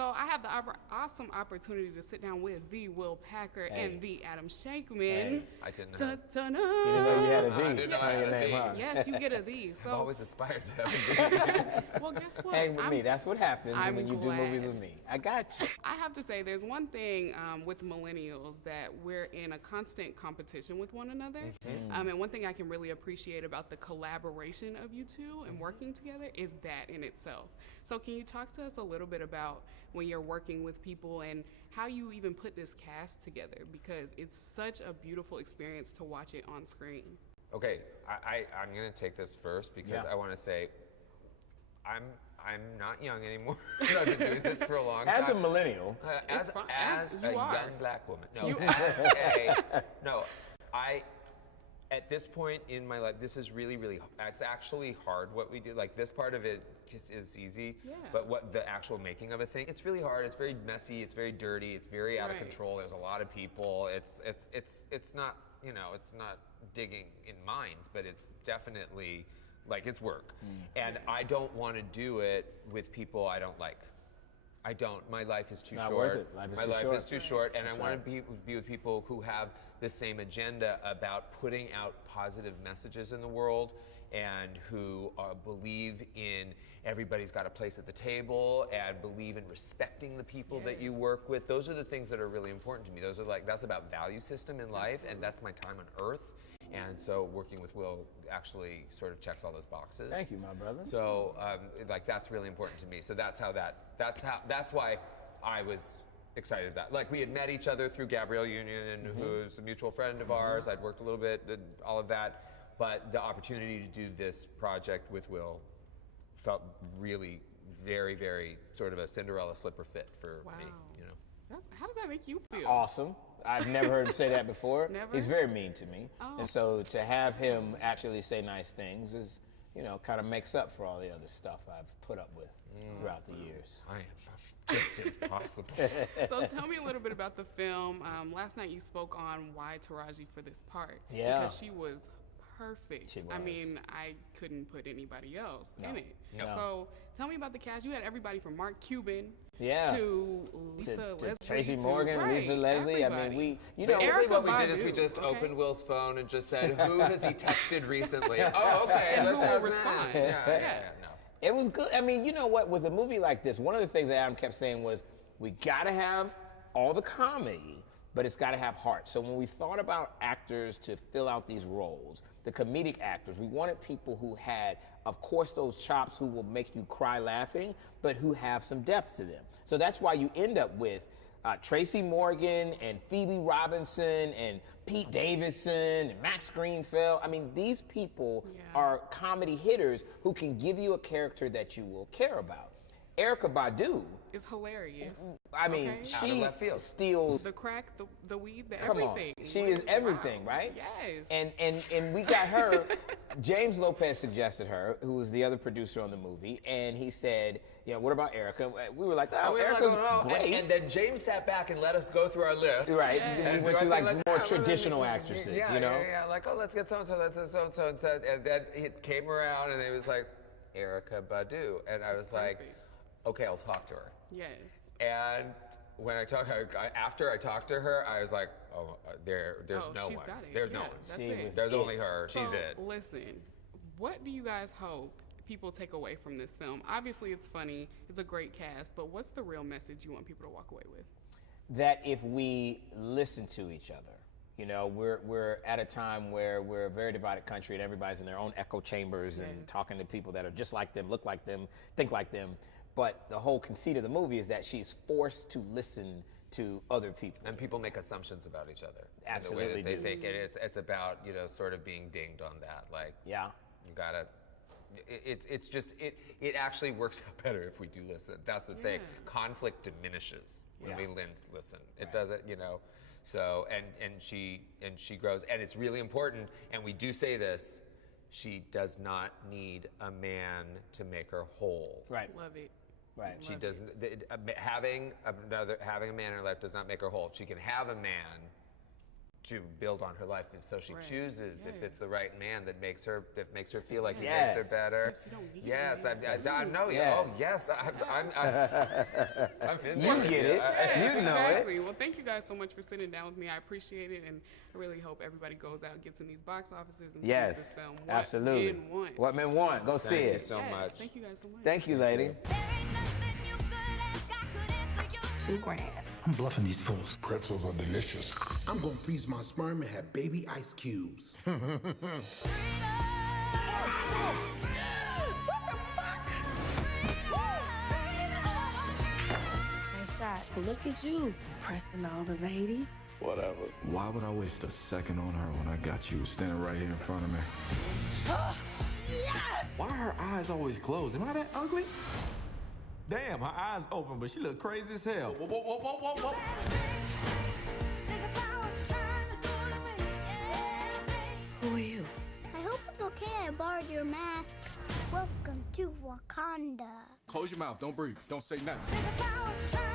So I have the awesome opportunity to sit down with the Will Packer and the Adam Shankman. Hey, I didn't know. Dun, dun, dun. You didn't know you had a I D. didn't know I had a D. Yes, you get a D. So I've always aspired to have a D. well, guess what? Hang with me. That's what happens I'm when you do glad. movies with me. I got you. I have to say, there's one thing with millennials that we're in a constant competition with one another. And one thing I can really appreciate about the collaboration of you two and working together is that in itself. So can you talk to us a little bit about when you're working with people and how you even put this cast together? Because it's such a beautiful experience to watch it on screen. Okay, I'm going to take this first because I want to say I'm not young anymore. I've been doing this for a long time. As a millennial. As a young black woman. No, at this point in my life, this is really, really, it's actually hard what we do. Like this part of it is easy, but what the actual making of a thing, it's really hard. It's very messy. It's very dirty. It's very out of control. There's a lot of people. It's not, you know, it's not digging in mines, but it's definitely like it's work. And I don't want to do it with people I don't like. I don't. My life is too Not short. worth it. Life is My too life short. is too short, and That's I want to be with people who have the same agenda about putting out positive messages in the world, and who believe in everybody's got a place at the table, and believe in respecting the people that you work with. Those are the things that are really important to me. Those are that's about value system in life, and that's my time on earth. And so working with Will actually sort of checks all those boxes. Thank you, my brother. So like that's really important to me. So that's why I was excited about. Like we had met each other through Gabrielle Union, who's a mutual friend of ours. I'd worked a little bit, did all of that, but the opportunity to do this project with Will felt really very, very sort of a Cinderella slipper fit for me. You know. How does that make you feel? Awesome. I've never heard him say that before. Never? He's very mean to me. Oh. And so to have him actually say nice things is, you know, kind of makes up for all the other stuff I've put up with throughout the years. I am just impossible. So tell me a little bit about the film. Last night you spoke on why Taraji for this part. Yeah. Because she was perfect. She was. I mean, I couldn't put anybody else in it. No. So tell me about the cast. You had everybody from Mark Cuban Yeah. to Lisa Leslie. Tracy Morgan, Lisa Leslie. Everybody. I mean, Basically Erica what we did is Badu, we just okay? opened Will's phone and just said, who has he texted recently? Oh, okay, And let's who will ask respond? that. Yeah, no. It was good. I mean, you know what? With a movie like this, one of the things that Adam kept saying was, we gotta have all the comedy, but it's gotta have heart. So when we thought about actors to fill out these roles, the comedic actors, we wanted people who had, of course, those chops who will make you cry laughing, but who have some depth to them. So that's why you end up with Tracy Morgan and Phoebe Robinson and Pete Davidson and Max Greenfield. I mean, these people are comedy hitters who can give you a character that you will care about. Erica Badu It's hilarious. I mean, Okay. Out of she left field. steals. The crack, the weed, the Come everything. on, she is everything, Wow. right? Yes. And we got her. James Lopez suggested her, who was the other producer on the movie, and he said, "You know, what about Erica?" We were like, "Oh, We were like, Erica's oh, no. great." And then James sat back and let us go through our list. Right, Yeah. we And went so through I like feel more well, traditional actresses, yeah, you know. Yeah, like, oh, let's get so-and-so, let's get so-and-so. And then it came around and it was like, Erica Badu. And I was like, perfect. okay, I'll talk to her. Yes. And when I talked to her, after I talked to her, I was like, oh, there's Oh, no she's one. got it. There's no Yeah, one. that's She it. was There's only it. her. She's So, it. Listen, what do you guys hope people take away from this film? Obviously, it's funny. It's a great cast, but what's the real message you want people to walk away with? That if we listen to each other, you know, we're at a time where we're a very divided country and everybody's in their own echo chambers and talking to people that are just like them, look like them, think like them. But the whole conceit of the movie is that she's forced to listen to other people. And people make assumptions about each other. Absolutely In the way that they do. think. And it's about, you know, sort of being dinged on that. Like, Yeah. you gotta, it actually works out better if we do listen. That's the thing. Conflict diminishes when we Yes. listen. It doesn't, you know. So, and she grows. And it's really important, and we do say this, she does not need a man to make her whole. Right. Love it. Right. She doesn't. Having a man in her life does not make her whole. She can have a man, to build on her life if so she chooses, if it's the right man that makes her feel like he Yes. makes her better. Yes, you don't need Yes, I know. Yes. Oh, yes, I'm in You there. get it. Yes, You know exactly. Well, thank you guys so much for sitting down with me. I appreciate it, and I really hope everybody goes out, gets in these box offices, and Yes, sees this film. absolutely. Men want. What Men Want. Go see Thank you it. so Yes, much. Thank you guys so much. Thank you, lady. $2,000. I'm bluffing these fools. Pretzels are delicious. I'm gonna freeze my sperm and have baby ice cubes. Nice shot. Look at you, pressing all the ladies. Whatever. Why would I waste a second on her when I got you standing right here in front of me? Yes! Why are her eyes always closed? Am I that ugly? Damn, her eyes open, but she look crazy as hell. Whoa, whoa, whoa, whoa, whoa, whoa. Who are you? I hope it's okay I borrowed your mask. Welcome to Wakanda. Close your mouth, don't breathe, don't say nothing.